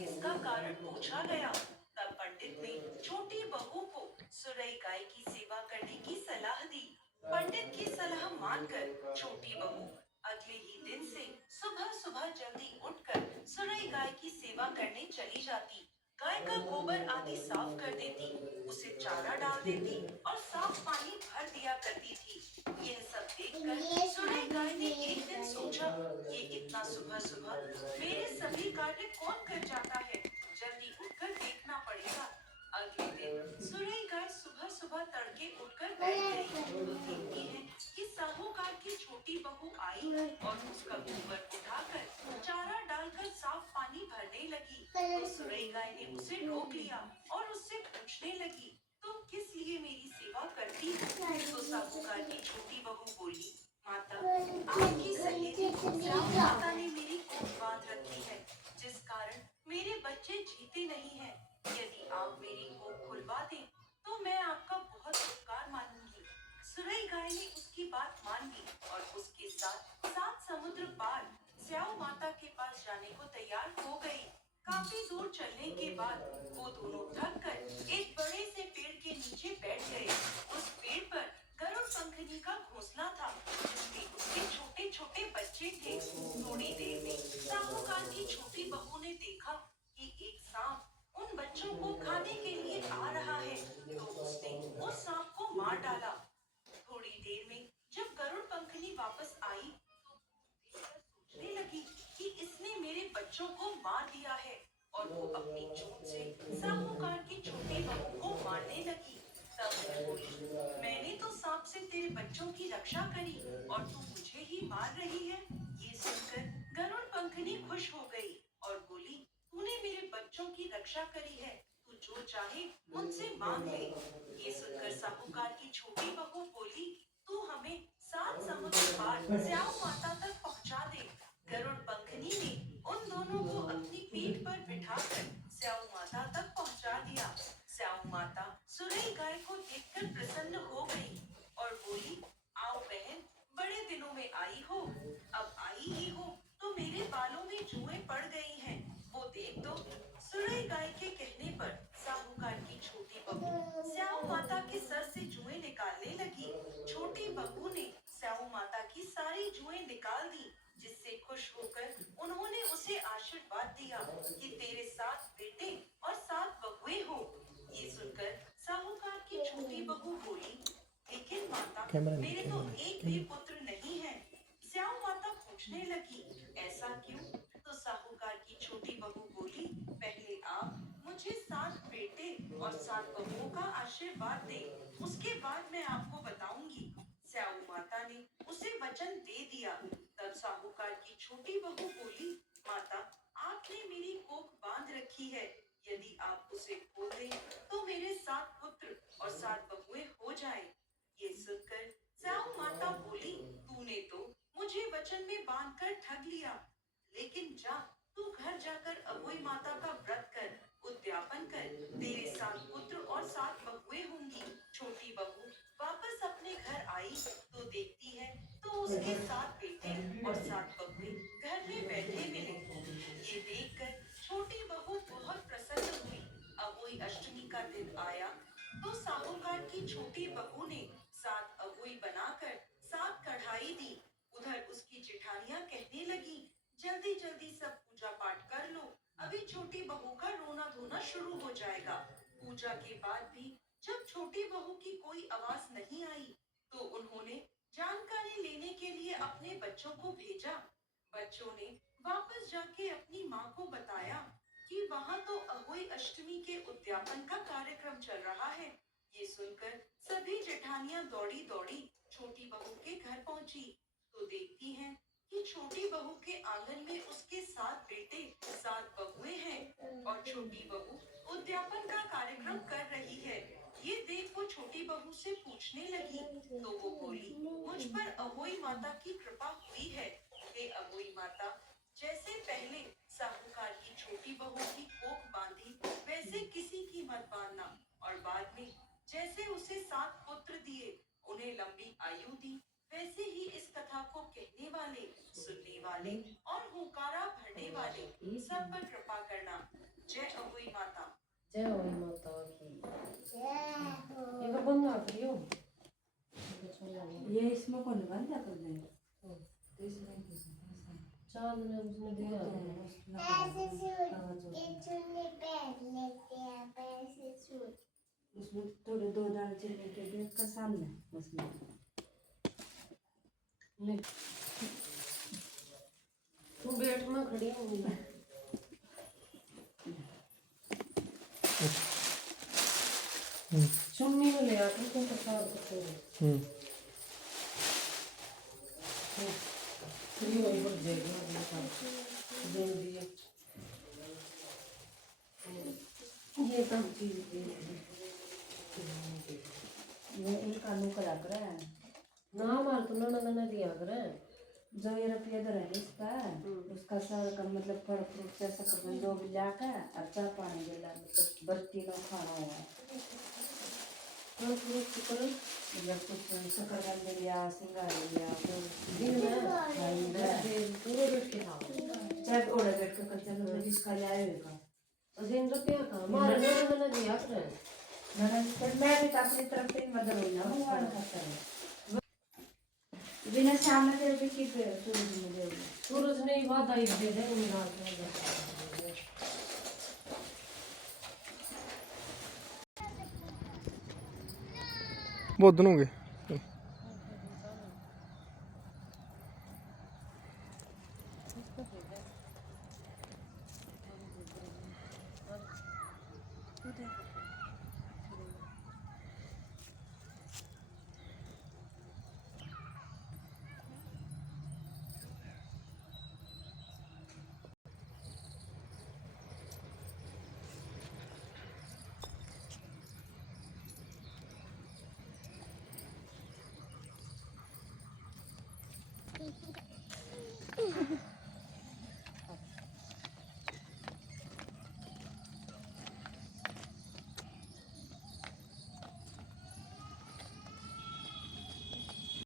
इसका कारण पूछा गया, तब पंडित ने छोटी बहू को सुरई गाय की सेवा करने की सलाह दी। पंडित की सलाह मानकर छोटी बहू अगले ही दिन से सुबह सुबह जल्दी उठकर सुरई गाय की सेवा करने चली जाती। गाय का गोबर आदि साफ कर देती, उसे चारा डाल देती और साफ पानी भर दिया करती थी। यह सब देखकर सुरई गाय ने एक दिन सोचा, ये इतना सुबह सुबह मेरे सभी कार्य कौन कर जाता है? जल्दी उठकर देखना पड़ेगा। अगले दिन सुरई गाय सुबह सुबह तड़के उठकर बैठ गई तो देखती है कि साहूकार की छोटी बहू आई और उसका गोबर उठाकर चारा डालकर साफ पानी भरने लगी। तो सुरई गाय ने उसे रोक लिया और उससे पूछने लगी, तुम किस लिए मेरी सेवा करती हो? तो साहूकार की छोटी बहू बोली, माता, आपकी सहेली श्याम माता ने मेरी कोख बांध रखी है, जिस कारण मेरे बच्चे जीते नहीं हैं। यदि आप मेरी कोख खुलवा दें, तो मैं आपका बहुत उपकार मानूंगी। सुरई गाय ने उसकी बात मान ली और उसके साथ 7 समुद्र पार स्याऊ माता के पास जाने को तैयार हो गई। काफी दूर चलने के बाद वो दोनों थक कर एक बड़े से पेड़ के नीचे बैठ गए। उस पेड़ पर गरुड़ पंखनी का घोंसला था, जिसमें उसके छोटे छोटे बच्चे थे। थोड़ी देर में साहूकार की छोटी बहू ने देखा कि एक सांप उन बच्चों को खाने के लिए आ रहा है, तो उसने उस सांप को मार डाला। थोड़ी देर में जब गरुड़ पंखनी वापस आई तो देखकर सोचने लगी कि इसने मेरे बच्चों को मार दिया है, और वो अपनी चोंच से साहूकार की छोटी बहू को मारने लगी। तब वो बोली, मैंने तो सांप से तेरे बच्चों की रक्षा करी और तू मुझे ही मार रही है। ये सुनकर गरुड़ पंखनी खुश हो गई और बोली, तूने मेरे बच्चों की रक्षा करी है, तू जो चाहे मुझसे मांग ले। ये सुनकर साहूकार की छोटी बहू बोली, तू हमें 7 समुद्र पार स्याऊ माता तक पहुंचा दे। गरुड़ पंखनी ने उन दोनों को अपनी पीठ पर बिठाकर स्याऊ माता तक पहुंचा दिया। स्याऊ माता सुरई गाय को देखकर प्रसन्न हो गई और बोली, आओ बहन, बड़े दिनों में आई हो। अब आई ही हो तो मेरे बालों में जुएं पड़ गई हैं, वो देख दो। सुरई गाय के कहने पर साहूकार की छोटी बहू स्याऊ माता के सर से जुएं निकालने लगी। छोटी बहू ने स्याऊ माता की सारी जुएं निकाल दी, जिससे खुश होकर उन्होंने उसे आशीर्वाद दिया कि तेरे 7 बेटे और 7 बहुएं हो। ये सुनकर साहूकार की छोटी बहू बोली, लेकिन माता, मेरे तो एक भी पुत्र नहीं है। स्याऊ माता पूछने लगी, ऐसा क्यों? तो साहूकार की छोटी बहू बोली, पहले आप मुझे 7 बेटे और 7 बहुओं का आशीर्वाद दे, उसके बाद मैं आपको बताऊंगी। स्याऊ माता ने उसे वचन दे दिया। तब साहूकार की छोटी बहू बोली, माता, आपने मेरी कोख बांध रखी है, यदि आप उसे खोल दें तो मेरे 7 पुत्र और 7 बहुएं हो जाएं। ये सुनकर स्याऊ माता बोली, तूने तो मुझे वचन में बांधकर ठग लिया, लेकिन जा, तू घर जाकर अहोई माता का व्रत कर, उद्यापन कर, तेरे 7 पुत्र और 7 बहुएं होंगी। छोटी बहू वापस अपने घर आई तो देखती है तो उसके 7 बेटे और 7 बहुएं घर में बैठे मिले। ये देखकर छोटी बहू बहुत प्रसन्न हुई। अहोई अष्टमी का दिन आया तो साहूकार की छोटी बहू ने 7 अहोई बनाकर 7 कढ़ाई दी। उधर उसकी जेठानियां कहने लगी, जल्दी जल्दी सब पूजा पाठ कर लो, अभी छोटी बहू का रोना धोना शुरू हो जाएगा। पूजा के बाद भी जब छोटी बहू की कोई आवाज नहीं आई तो उन्होंने जानकारी लेने के लिए अपने बच्चों को भेजा। बच्चों ने वापस जाके अपनी माँ को बताया कि वहाँ तो अहोई अष्टमी के उद्यापन का कार्यक्रम चल रहा है। ये सुनकर सभी जेठानियां दौड़ी दौड़ी छोटी बहू के घर पहुंची तो देखती हैं कि छोटी बहू के आंगन में उसके 7 बेटे 7 बहुएं हैं और छोटी बहू उद्यापन का कार्यक्रम कर रही है। ये देख वो छोटी बहू से पूछने लगी तो वो बोली, मुझ पर अहोई माता की कृपा हुई है। हे अहोई माता, जैसे पहले साहूकार की छोटी बहू की कोख बांधी वैसे किसी की मत बांधना, और बाद में जैसे उसे 7 पुत्र दिए, उन्हें लंबी आयु दी, वैसे ही इस कथा को कहने वाले, सुनने वाले और हुंकारा भरने वाले सब पर कृपा करना। जय अवई माता। जय हो माता की। ये का बंद ना करियो। ये इसमें कौन बंद कर दे तो इसमें चांद ने उसने दिया उसमें थोड़े दो दाल चीनी के भी का सामने उसमें ले तू बैठ में खड़ी होगी चुन्नी में ले आकर तो प्रसाद को फ्री होई बढ़ जाएगी जल्दी ये कम चीज ये एक आलू करा कर ना मार तो ना दिया करे जो ये रुपया दे रहे इस पर उसका सारा का मतलब फल फ्रूट से ऐसा कर जो भी लाकर और चाय पानी मिला मतलब बर्ती का खाना हुआ फल फ्रूट करो मतलब कुछ शकरकंद लिया सिंगार लिया दिन में पूरे बैठ के खाओ चाय ओढ़े बैठ कर कच्चा मतलब जिसका लाए होगा दिन रुपया का मार ना दिया करे मैं भी अपनी तरफ से मदद हुई ना भगवान खाता है बिना सामने तेरे पे की पे सूरज में दे सूरज ने ही वादा ही दे दे मेरा बहुत दिन हो गए।